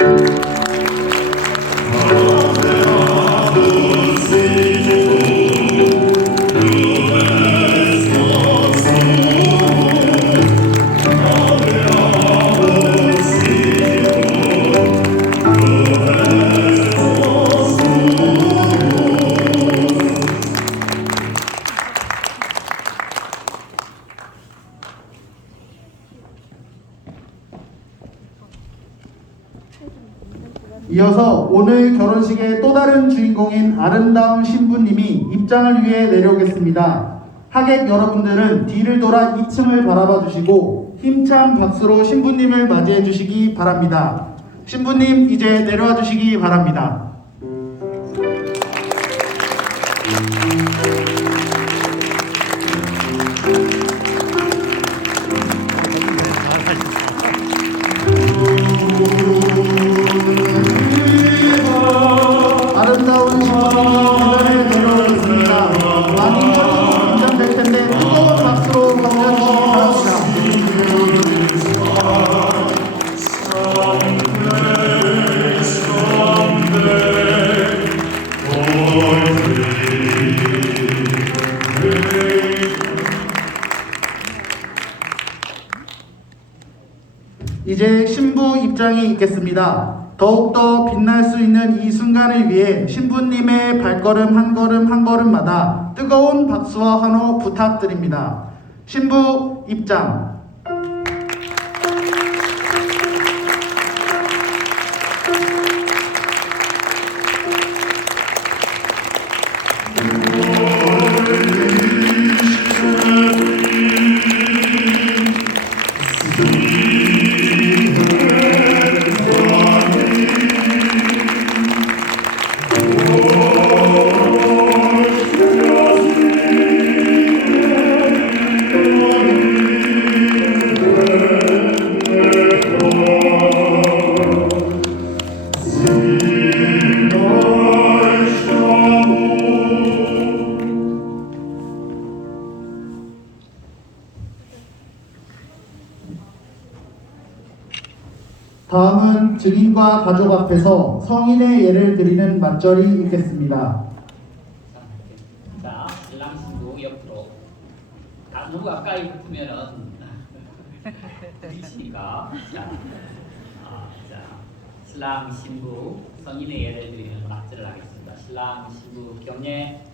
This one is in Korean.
Música 이어서 오늘 결혼식의 또 다른 주인공인 아름다운 신부님이 입장을 위해 내려오겠습니다. 하객 여러분들은 뒤를 돌아 2층을 바라봐 주시고 힘찬 박수로 신부님을 맞이해 주시기 바랍니다. 신부님 이제 내려와 주시기 바랍니다. 이제 신부 입장이 있겠습니다. 더욱더 빛날 수 있는 이 순간을 위해 신부님의 발걸음 한 걸음 한 걸음마다 뜨거운 박수와 환호 부탁드립니다. 신부 입장. 다음은 증인과 가족 앞에서 성인의 예를 드리는 맞절이 있겠습니다. 자, 신부 옆으로. 다 너무 가까이 붙으면은. 자, 아, 자, 신랑 신부 성인의 예를 드리는 막절을 하겠습니다. 신랑 신부 경례.